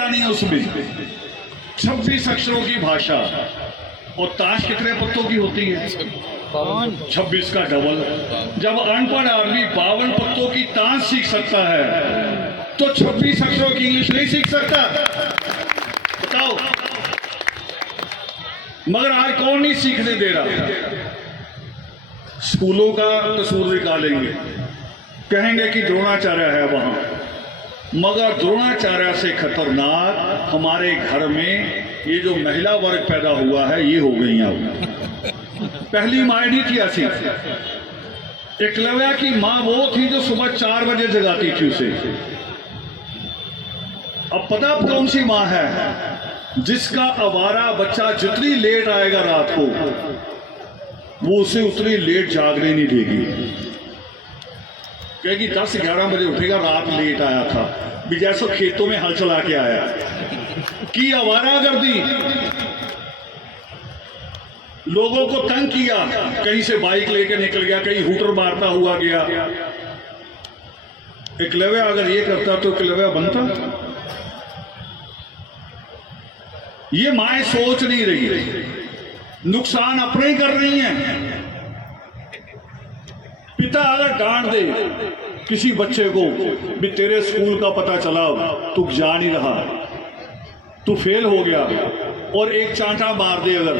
नहीं है उसमें 26 अक्षरों की भाषा। और ताश कितने पत्तों की होती है? 26 का डबल। जब अनपढ़ आदमी 52 पत्तों की ताश सीख सकता है तो 26 अक्षरों की इंग्लिश नहीं सीख सकता? बताओ। मगर आज कौन नहीं सीखने दे रहा? स्कूलों का कसूर निकालेंगे, कहेंगे कि द्रोणाचार्य है वहां, मगर द्रोणाचार्य से खतरनाक हमारे घर में ये जो महिला वर्ग पैदा हुआ है ये हो गई अब। पहली माँ नहीं थी ऐसी। एकलव्य की माँ वो थी जो सुबह 4 बजे जगाती थी उसे। अब पता अब कौन सी माँ है? जिसका आवारा बच्चा जितनी लेट आएगा रात को वो उसे उतनी लेट जागने नहीं देगी। कहेगी 10-11 बजे उठेगा, रात लेट आया था, भी जैसे खेतों में हल चला के आया की आवारागर्दी। लोगों को तंग किया, कहीं से बाइक लेके निकल गया, कहीं हूटर मारता हुआ गया। एकलव्य अगर ये करता तो एकलव्य बनता? ये माएं सोच नहीं रही, नुकसान अपने ही कर रही हैं। पिता अगर डांट दे किसी बच्चे को, भी तेरे स्कूल का पता चला, तू जा नहीं रहा, तू फेल हो गया, और एक चांटा मार दे अगर,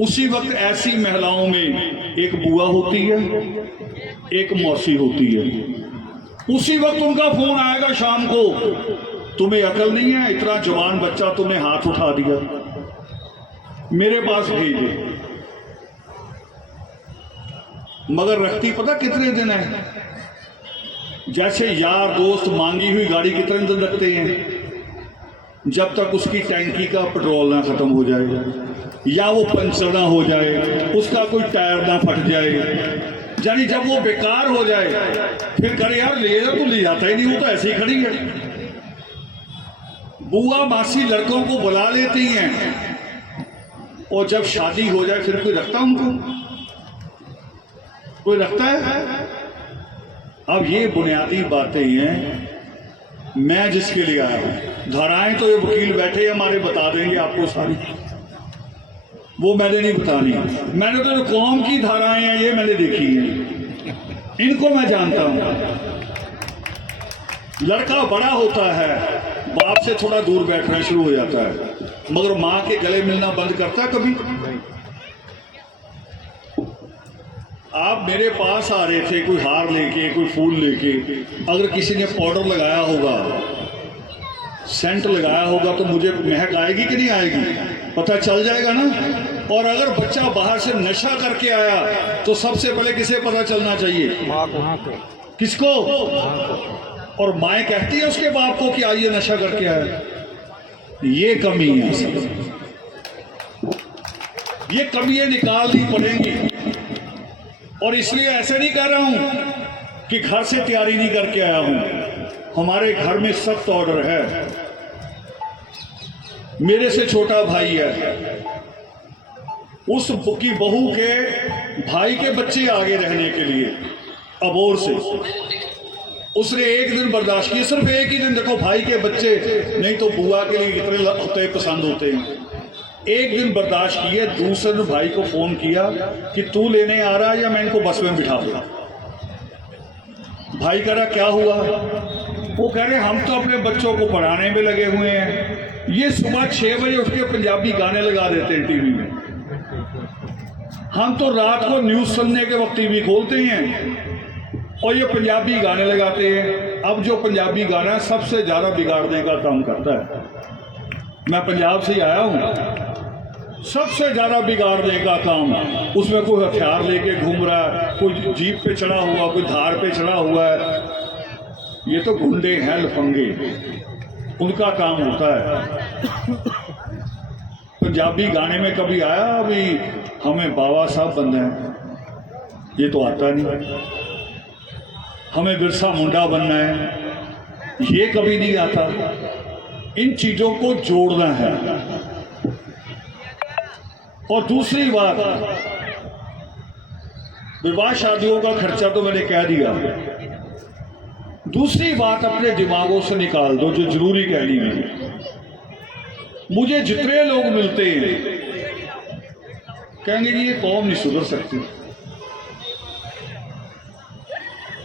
उसी वक्त ऐसी महिलाओं में एक बुआ होती है, एक मौसी होती है। उसी वक्त उनका फोन आएगा शाम को, तुम्हें अकल नहीं है, इतना जवान बच्चा तुमने हाथ उठा दिया, मेरे पास भेज दे। मगर रखती पता कितने दिन है? जैसे यार दोस्त मांगी हुई गाड़ी कितने दिन रखते हैं? जब तक उसकी टैंकी का पेट्रोल ना खत्म हो जाए, या वो पंचर ना हो जाए, उसका कोई टायर ना फट जाए, यानी जब वो बेकार हो जाए फिर करे यार ले जा, तो ले जाता ही नहीं, वो तो ऐसे ही खड़ी है। बुआ मासी लड़कों को बुला लेती हैं, और जब शादी हो जाए फिर कोई रखता उनको? कोई रखता है? अब ये बुनियादी बातें हैं मैं जिसके लिए आया हूं। धाराएं तो ये वकील बैठे हमारे बता देंगे आपको सारी, वो मैंने नहीं बतानी। मैंने तो जो कौम की धाराएं हैं ये मैंने देखी हैं, इनको मैं जानता हूं। लड़का बड़ा होता है, बाप से थोड़ा दूर बैठना शुरू हो जाता है, मगर मां के गले मिलना बंद करता है कभी? आप मेरे पास आ रहे थे कोई हार लेके, कोई फूल लेके, अगर किसी ने पाउडर लगाया होगा, सेंट लगाया होगा, तो मुझे महक आएगी कि नहीं आएगी? पता चल जाएगा ना। और अगर बच्चा बाहर से नशा करके आया तो सबसे पहले किसे पता चलना चाहिए? माँ को। किसको? और माँ कहती है उसके बाप को कि आइए नशा करके आया। ये कमी है, ये कमियां निकालनी पड़ेंगी। और इसलिए ऐसे नहीं कह रहा हूं कि घर से तैयारी नहीं करके आया हूं। हमारे घर में सख्त ऑर्डर है। मेरे से छोटा भाई है, उस की बहू के भाई के बच्चे आगे रहने के लिए अबोर से उसने एक दिन बर्दाश्त किया, सिर्फ एक ही दिन। देखो भाई के बच्चे नहीं तो बुआ के लिए कितने होते पसंद होते हैं। एक दिन बर्दाश्त किए, दूसरे दिन भाई को फोन किया कि तू लेने आ रहा है या मैं इनको बस में बिठा दूं। भाई कह रहा क्या हुआ? वो कह रहे हम तो अपने बच्चों को पढ़ाने में लगे हुए हैं। ये सुबह 6 बजे उठ के पंजाबी गाने लगा देते हैं टीवी में, हम तो रात को न्यूज सुनने के वक्त टीवी खोलते हैं और ये पंजाबी गाने लगाते हैं। अब जो पंजाबी गाना सबसे ज्यादा बिगाड़ने का काम करता है, मैं पंजाब से ही आया हूं, सबसे ज्यादा बिगाड़ने का काम उसमें कोई हथियार लेके घूम रहा है, कोई जीप पे चढ़ा हुआ, कोई धार पे चढ़ा हुआ है। ये तो गुंडे हैं, लफंगे, उनका काम होता है। पंजाबी गाने में कभी आया अभी हमें बाबा साहब बनना है? ये तो आता नहीं। हमें बिरसा मुंडा बनना है, ये कभी नहीं आता। इन चीजों को जोड़ना है। और दूसरी बात, विवाह शादियों का खर्चा तो मैंने कह दिया। दूसरी बात अपने दिमागों से निकाल दो जो जरूरी कहनी है। मुझे जितने लोग मिलते हैं कहेंगे कि ये कौम नहीं सुधर सकती,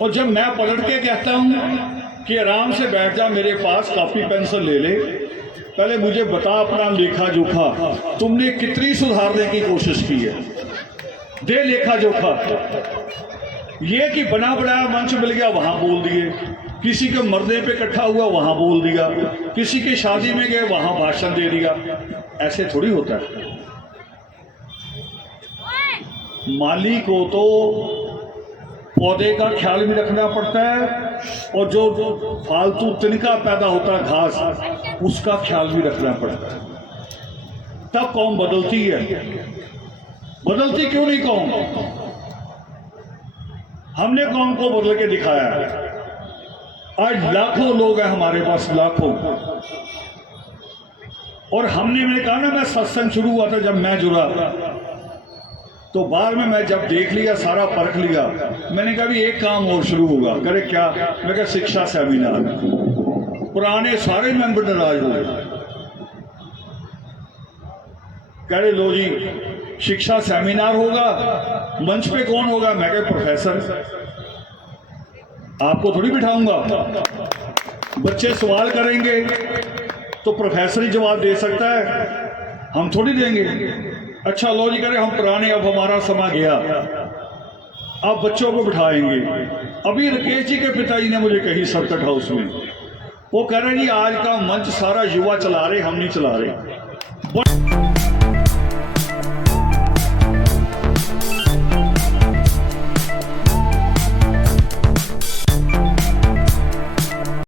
और जब मैं पलट के कहता हूं कि आराम से बैठ जा मेरे पास, कॉपी पेंसिल ले ले, पहले मुझे बता अपना लेखा जोखा, तुमने कितनी सुधारने की कोशिश की है, दे लेखा जोखा। ये कि बना बनाया मंच मिल गया वहां बोल दिए, किसी के मरने पे इकट्ठा हुआ वहां बोल दिया, किसी की शादी में गए वहां भाषण दे दिया। ऐसे थोड़ी होता है। माली को तो पौधे का ख्याल भी रखना पड़ता है, और जो फालतू तिनका पैदा होता है घास, उसका ख्याल भी रखना पड़ता है। तब कौम बदलती है। बदलती क्यों नहीं कौम? हमने कौम को बदल के दिखाया है। आज लाखों लोग हैं हमारे पास, लाखों। और मैंने कहा ना, मैं सत्संग शुरू हुआ था जब मैं जुड़ा, तो बाद में मैं जब देख लिया, सारा परख लिया, मैंने कहा भी एक काम और शुरू होगा। करे क्या? मैं कहा शिक्षा सेमिनार। पुराने सारे मेंबर नाराज हो गए, कह रहे लो जी शिक्षा सेमिनार होगा, मंच पे कौन होगा? मैं कहा प्रोफेसर, आपको थोड़ी बिठाऊंगा। बच्चे सवाल करेंगे तो प्रोफेसर ही जवाब दे सकता है, हम थोड़ी देंगे। अच्छा लो जी, करें हम पुराने, अब हमारा समा गया, अब बच्चों को बिठाएंगे। अभी राकेश जी के पिताजी ने मुझे कही सर्किट हाउस में, वो कह रहे जी आज का मंच सारा युवा चला रहे, हम नहीं चला रहे।